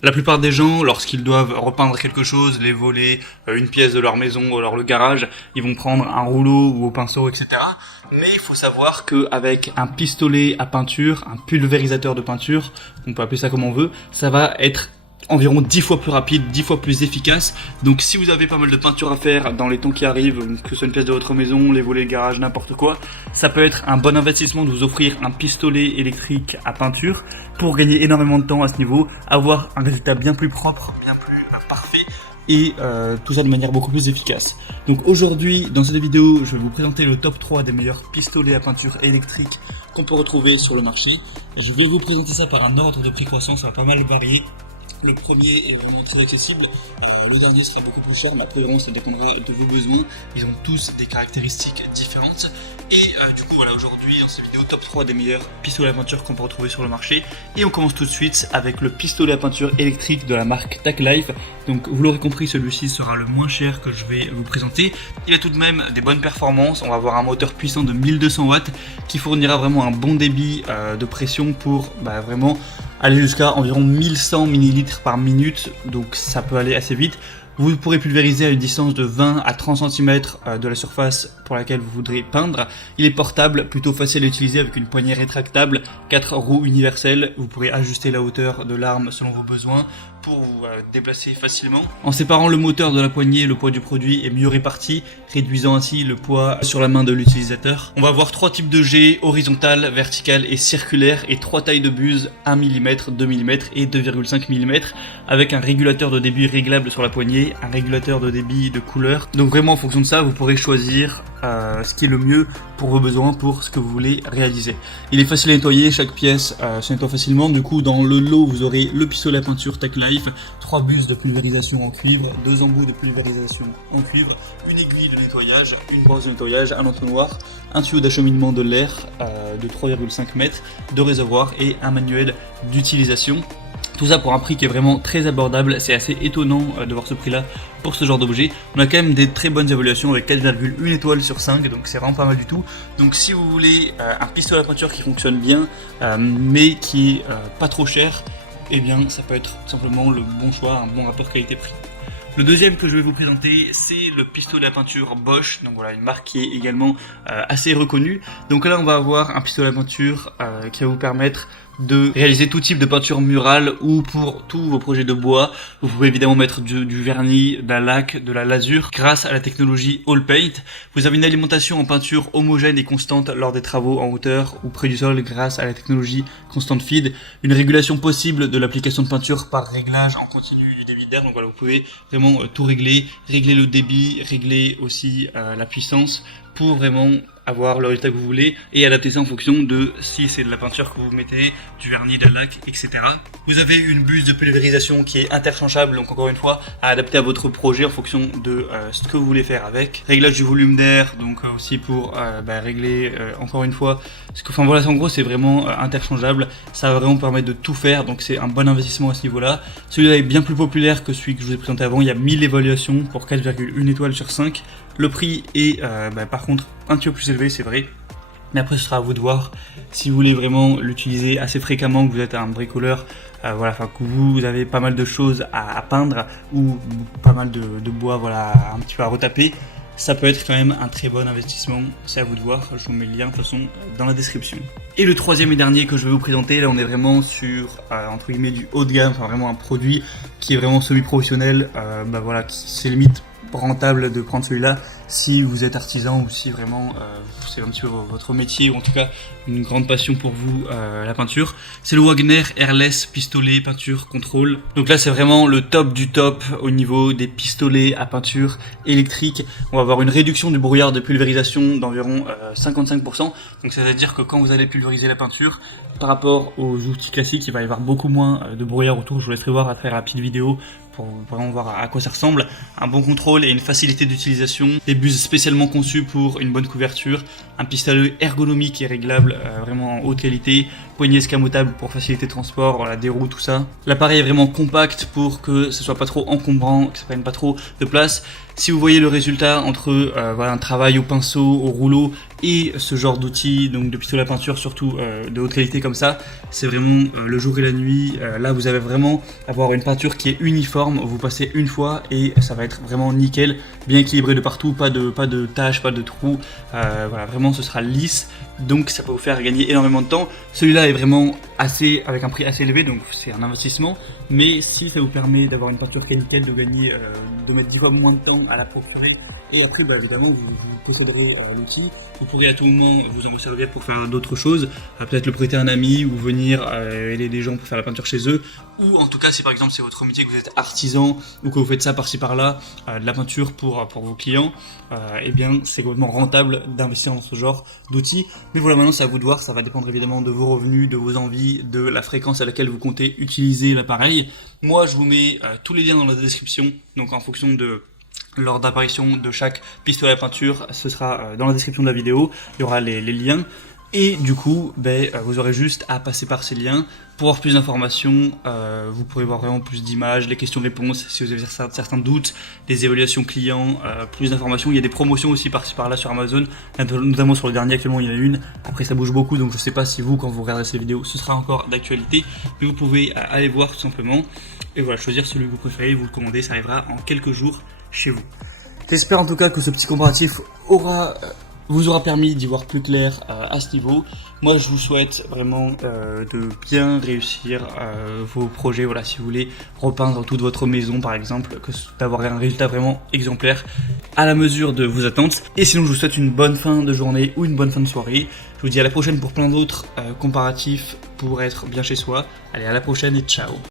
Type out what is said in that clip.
La plupart des gens, lorsqu'ils doivent repeindre quelque chose, les volets, une pièce de leur maison ou alors le garage, ils vont prendre un rouleau ou au pinceau, etc. Mais il faut savoir qu'avec un pistolet à peinture, un pulvérisateur de peinture, on peut appeler ça comme on veut, ça va être environ 10 fois plus rapide, 10 fois plus efficace. Donc si vous avez pas mal de peinture à faire dans les temps qui arrivent, que ce soit une pièce de votre maison, les volets, le garage, n'importe quoi, ça peut être un bon investissement de vous offrir un pistolet électrique à peinture pour gagner énormément de temps à ce niveau, avoir un résultat bien plus propre, bien plus parfait et tout ça de manière beaucoup plus efficace. Donc aujourd'hui, dans cette vidéo, je vais vous présenter le top 3 des meilleurs pistolets à peinture électrique qu'on peut retrouver sur le marché. Je vais vous présenter ça par un ordre de prix croissant, ça va pas mal varier. Le premier est vraiment très accessible, le dernier sera beaucoup plus cher, mais après vraiment ça dépendra de vos besoins. Ils ont tous des caractéristiques différentes. Et du coup voilà, aujourd'hui dans cette vidéo top 3 des meilleurs pistolets à peinture qu'on peut retrouver sur le marché. Et on commence tout de suite avec le pistolet à peinture électrique de la marque TACLife. Donc vous l'aurez compris, celui-ci sera le moins cher que je vais vous présenter. Il a tout de même des bonnes performances, on va avoir un moteur puissant de 1200 watts qui fournira vraiment un bon débit de pression pour vraiment aller jusqu'à environ 1100 ml par minute, donc ça peut aller assez vite. Vous pourrez pulvériser à une distance de 20 à 30 cm de la surface pour laquelle vous voudrez peindre. Il est portable, plutôt facile à utiliser avec une poignée rétractable, 4 roues universelles. Vous pourrez ajuster la hauteur de l'arme selon vos besoins pour vous déplacer facilement. En séparant le moteur de la poignée, le poids du produit est mieux réparti, réduisant ainsi le poids sur la main de l'utilisateur. On va avoir 3 types de jets, horizontal, vertical et circulaire, et 3 tailles de buse, 1 mm, 2 mm et 2,5 mm, avec un régulateur de débit réglable sur la poignée, un régulateur de débit de couleur. Donc vraiment en fonction de ça, vous pourrez choisir ce qui est le mieux pour vos besoins, pour ce que vous voulez réaliser. Il est facile à nettoyer, chaque pièce se nettoie facilement. Du coup dans le lot vous aurez le pistolet à peinture TACLife, 3 buses de pulvérisation en cuivre, 2 embouts de pulvérisation en cuivre, une aiguille de nettoyage, une brosse de nettoyage, un entonnoir, un tuyau d'acheminement de l'air de 3,5 mètres, 2 réservoirs et un manuel d'utilisation. Tout ça pour un prix qui est vraiment très abordable. C'est assez étonnant de voir ce prix là pour ce genre d'objet. On a quand même des très bonnes évaluations avec 4,1 étoiles sur 5, donc c'est vraiment pas mal du tout. Donc si vous voulez un pistolet à peinture qui fonctionne bien mais qui est pas trop cher, eh bien ça peut être tout simplement le bon choix, un bon rapport qualité-prix. Le deuxième que je vais vous présenter, c'est le pistolet à peinture Bosch, donc voilà, une marque qui est également assez reconnue. Donc là on va avoir un pistolet à peinture qui va vous permettre de réaliser tout type de peinture murale ou pour tous vos projets de bois. Vous pouvez évidemment mettre du vernis, de la laque, de la lasure grâce à la technologie All Paint. Vous avez une alimentation en peinture homogène et constante lors des travaux en hauteur ou près du sol grâce à la technologie Constant Feed. Une régulation possible de l'application de peinture par réglage en continu du débit d'air. Donc voilà, vous pouvez vraiment tout régler le débit, régler aussi la puissance pour vraiment avoir le résultat que vous voulez et adapter ça en fonction de si c'est de la peinture que vous mettez, du vernis, de la laque, etc. Vous avez une buse de pulvérisation qui est interchangeable, donc encore une fois à adapter à votre projet en fonction de ce que vous voulez faire avec. Réglage du volume d'air, donc aussi pour régler encore une fois enfin voilà, en gros c'est vraiment interchangeable, ça va vraiment permettre de tout faire, donc c'est un bon investissement à ce niveau là. Celui-là est bien plus populaire que celui que je vous ai présenté avant, il y a 1000 évaluations pour 4,1 étoiles sur 5. Le prix est par contre un petit peu plus élevé, c'est vrai, mais après ce sera à vous de voir si vous voulez vraiment l'utiliser assez fréquemment, que vous êtes un bricoleur, que vous avez pas mal de choses à peindre ou pas mal de bois un petit peu à retaper. Ça peut être quand même un très bon investissement, c'est à vous de voir, je vous mets le lien de toute façon dans la description. Et le troisième et dernier que je vais vous présenter, là on est vraiment sur entre guillemets du haut de gamme, enfin vraiment un produit qui est vraiment semi-professionnel, c'est limite rentable de prendre celui-là si vous êtes artisan ou si vraiment c'est un petit peu votre métier ou en tout cas une grande passion pour vous la peinture. C'est le Wagner Airless pistolet peinture contrôle. Donc là c'est vraiment le top du top au niveau des pistolets à peinture électrique. On va avoir une réduction du brouillard de pulvérisation d'environ 55%. Donc ça veut dire que quand vous allez pulvériser la peinture par rapport aux outils classiques, il va y avoir beaucoup moins de brouillard autour. Je vous laisserai voir à travers la petite vidéo pour vraiment voir à quoi ça ressemble. Un bon contrôle et une facilité d'utilisation, des buses spécialement conçues pour une bonne couverture, un pistolet ergonomique et réglable vraiment en haute qualité, poignée escamotable pour faciliter le transport, des roues, tout ça. L'appareil est vraiment compact pour que ce soit pas trop encombrant, que ça prenne pas trop de place. Si vous voyez le résultat entre voilà, un travail au pinceau, au rouleau et ce genre d'outils, donc de pistolet à peinture surtout de haute qualité comme ça, c'est vraiment le jour et la nuit. Là vous allez vraiment avoir une peinture qui est uniforme, vous passez une fois et ça va être vraiment nickel, bien équilibré de partout, pas de taches, pas de trous, voilà, vraiment ce sera lisse, donc ça peut vous faire gagner énormément de temps. Celui-là est vraiment avec un prix assez élevé, donc c'est un investissement, mais si ça vous permet d'avoir une peinture qui est nickel, de gagner, de mettre 10 fois moins de temps à la procurer, et après bah, évidemment vous posséderez l'outil, vous pourrez à tout moment vous en servir pour faire d'autres choses, peut-être le prêter à un ami ou venir aider des gens pour faire la peinture chez eux, ou en tout cas si par exemple c'est votre métier, que vous êtes artisan ou que vous faites ça par-ci par-là, de la peinture pour vos clients, eh bien c'est complètement rentable d'investir dans ce genre d'outils. Mais voilà, maintenant c'est à vous de voir, ça va dépendre évidemment de vos revenus, de vos envies, de la fréquence à laquelle vous comptez utiliser l'appareil. Moi je vous mets tous les liens dans la description, donc en fonction de lors d'apparition de chaque pistolet à peinture, ce sera dans la description de la vidéo, il y aura les liens. Et du coup, vous aurez juste à passer par ces liens pour avoir plus d'informations. Vous pourrez voir vraiment plus d'images, les questions-réponses si vous avez certains doutes, des évaluations clients, plus d'informations. Il y a des promotions aussi par-ci par-là sur Amazon, notamment sur le dernier actuellement il y en a une. Après ça bouge beaucoup, donc je sais pas si vous, quand vous regarderez ces vidéos, ce sera encore d'actualité, mais vous pouvez aller voir tout simplement. Et voilà, choisir celui que vous préférez, vous le commandez, ça arrivera en quelques jours chez vous. J'espère en tout cas que ce petit comparatif vous aura permis d'y voir plus clair à ce niveau. Moi je vous souhaite vraiment de bien réussir vos projets, voilà, si vous voulez repeindre toute votre maison par exemple, d'avoir un résultat vraiment exemplaire à la mesure de vos attentes. Et sinon je vous souhaite une bonne fin de journée ou une bonne fin de soirée. Je vous dis à la prochaine pour plein d'autres comparatifs pour être bien chez soi. Allez, à la prochaine et ciao.